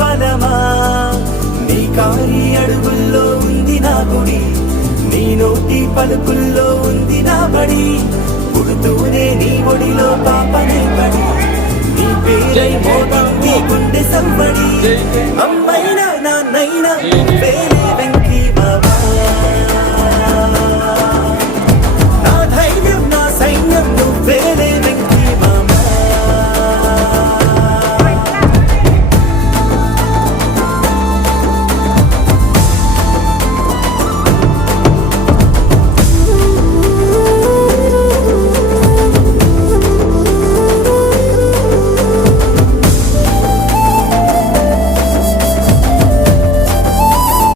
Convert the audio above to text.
బలమా నీ కారి అడుగుల్లో ఉంది నా గుడి నీ నోటి పలుకుల్లో ఉంది నా బడి పుడుతూనే నీ ఒడిలో పాపనే పడి నీ పేరై మోగింది గుండె సంబడి అమ్మైనా నాన్నైనా